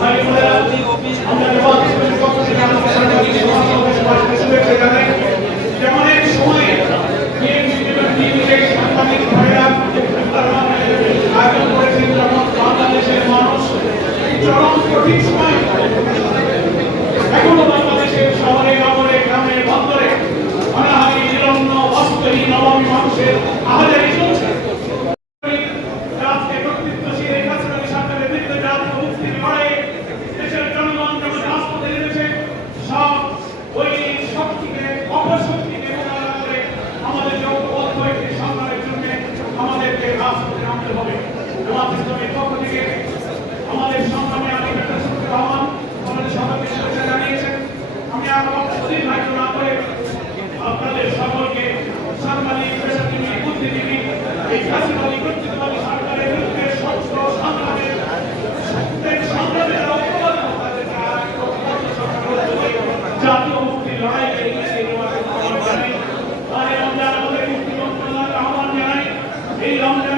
हमारे রাজপথে নামতে হবে। জামাত ইসলামের পক্ষ থেকে আমাদের সংগ্রামে আমি সরকার রহমান আমাদের সকলকে শুভেচ্ছা জানিয়েছেন। আমি আর অধিক ভাগ্য না করে আপনাদের সকলকে সাংবাদিক, পেশাজীবী, বুদ্ধিজীবী, এই ফাঁসিবাদী কর্তৃত্ববাদী সরকারের বিরুদ্ধে সত্য সংগ্রামের সংগ্রামের জাতীয় মুক্তির লড়াই এগিয়ে নেওয়ার আহ্বান জানাই। এই রমজান